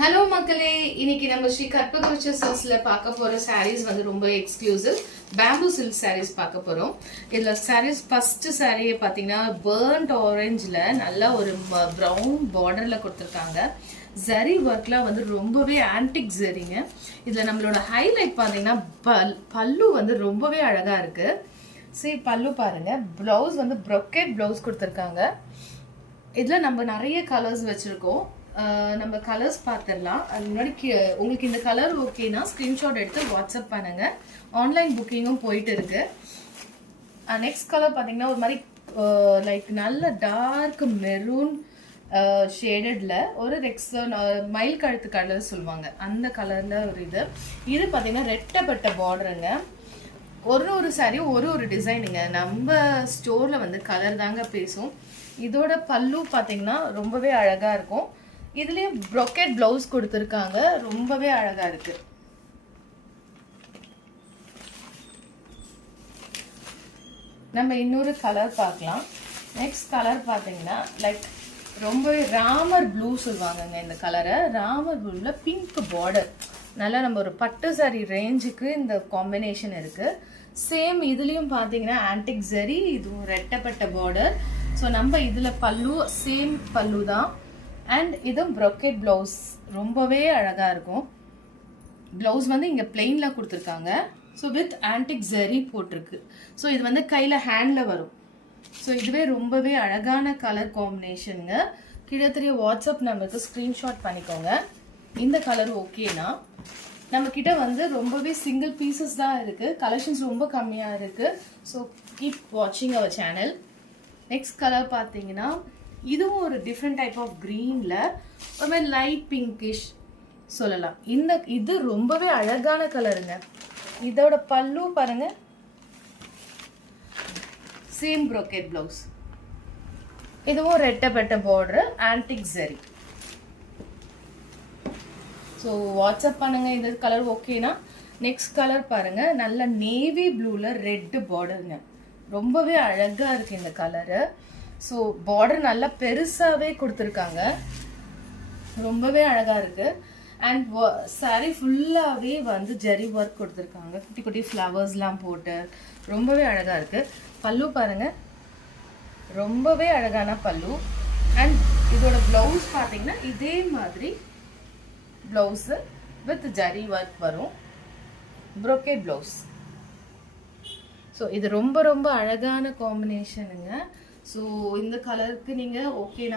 Hello மக்களே, இன்னைக்கு நம்ம ஸ்ரீ கற்பகவச்ச சில்க்ஸ்ல பார்க்க போற சாரீஸ் வந்து ரொம்ப எக்ஸ்க்ளூசிவ் பேம்பூ சில்க் சாரீஸ் பார்க்க போறோம். இதுல சாரீஸ் ஃபர்ஸ்ட் சாரியை பார்த்தீங்கன்னா பர்ன்ட் ஆரஞ்சில் நல்லா ஒரு ப்ரௌன் பார்டர்ல கொடுத்துருக்காங்க. ஜரி ஒர்க்லாம் வந்து ரொம்பவே ஆன்டிக் ஜரிங்க. இதுல நம்மளோட ஹைலைட் பார்த்தீங்கன்னா பல்லு வந்து ரொம்பவே அழகா இருக்கு. சரி, பல்லு பாருங்க. பிளவுஸ் வந்து ப்ரொக்கெட் பிளவுஸ் கொடுத்துருக்காங்க. இதுல நம்ம நிறைய கலர்ஸ் வச்சிருக்கோம். நம்ம கலர்ஸ் பார்த்துடலாம். அது முன்னாடி உங்களுக்கு இந்த கலர் ஓகேனா ஸ்க்ரீன்ஷாட் எடுத்து வாட்ஸ்அப் பண்ணுங்க. ஆன்லைன் புக்கிங்கும் போயிட்டு இருக்கு. நெக்ஸ்ட் கலர் பார்த்தீங்கன்னா ஒரு மாதிரி லைக் நல்ல டார்க் மெரூன் ஷேடட்ல ஒரு மயில் கழுத்து கலர் சொல்லுவாங்க, அந்த கலர்ல ஒரு இது பார்த்தீங்கன்னா ரெட்டப்பட்ட பார்டருங்க. ஒரு சாரி ஒரு டிசைனுங்க. நம்ம ஸ்டோர்ல வந்து கலர் தாங்க பேசும். இதோட பல்லு பார்த்தீங்கன்னா ரொம்பவே அழகா இருக்கும். இதுலயே ப்ரொக்கெட் பிளவுஸ் கொடுத்துருக்காங்க, ரொம்பவே அழகா இருக்கு. நம்ம இன்னொரு கலர் பார்க்கலாம். நெக்ஸ்ட் கலர் பார்த்தீங்கன்னா லைக் ரொம்பவே ராமர் ப்ளூ சொல்லுவாங்கங்க. இந்த கலரை ராமர் ப்ளூல பிங்க் பார்டர், நல்லா நம்ம ஒரு பட்டு சாரி ரேஞ்சுக்கு இந்த காம்பினேஷன் இருக்கு. சேம் இதுலயும் பார்த்தீங்கன்னா ஆன்டிக் ஜரி, இதுவும் ரெட்டப்பட்ட பார்டர். ஸோ நம்ம இதுல பல்லு சேம் பல்லு தான். அண்ட் இதுவும் ப்ரொக்கெட் பிளவுஸ் ரொம்பவே அழகா இருக்கும். பிளவுஸ் வந்து இங்க பிளெயின்ல கொடுத்துருக்காங்க. ஸோ வித் ஆன்டிக் ஜரி போட்டிருக்கு. ஸோ இது வந்து கையில ஹேண்ட்ல வரும். ஸோ இதுவே ரொம்பவே அழகான கலர் காம்பினேஷனுங்க. கிட்டத்தட்ட வாட்ஸ்அப் நம்பருக்கு ஸ்கிரீன்ஷாட் பண்ணிக்கோங்க. இந்த கலர் ஓகேனா நம்ம கிட்ட வந்து ரொம்பவே சிங்கிள் பீசஸ் தான் இருக்கு. கலெக்ஷன்ஸ் ரொம்ப கம்மியா இருக்கு. ஸோ கீப் வாட்சிங் அவர் சேனல். நெக்ஸ்ட் கலர் பார்த்தீங்கன்னா இதுவும் ஒரு டிஃப்ரெண்ட் டைப் ஆஃப் கிரீன்ல ஒரு மாதிரி லைட் பிங்கிஷ் சொல்லலாம். இது ரொம்பவே அழகான கலருங்க. இதோட பல்லு பாருங்க, சேம் ப்ரோக்கெட் பிளவுஸ். இதுவும் ரெட்டப்பட்ட border, antique zari. So WhatsApp பண்ணுங்க. இந்த கலர் ஓகேனா. நெக்ஸ்ட் கலர் பாருங்க, நல்ல நேவி ப்ளூல ரெட் பார்டருங்க. ரொம்பவே அழகா இருக்கு இந்த கலரு. ஸோ பார்டர் நல்லா பெருசாவே கொடுத்துருக்காங்க, ரொம்பவே அழகா இருக்கு. அண்ட் சாரி ஃபுல்லாவே வந்து ஜரி ஒர்க் கொடுத்துருக்காங்க, குட்டி குட்டி ஃப்ளவர்ஸ்லாம் போட்டு ரொம்பவே அழகா இருக்கு. பல்லு பாருங்க, ரொம்பவே அழகான பல்லு. அண்ட் இதோட பிளவுஸ் பார்த்தீங்கன்னா இதே மாதிரி பிளவுஸ் வித் ஜரி ஒர்க் வரும், ப்ரோக்கெட் பிளவுஸ். ஸோ இது ரொம்ப ரொம்ப அழகான காம்பினேஷனுங்க. ஸோ இந்த கலருக்கு நீங்கள் ஓகேனா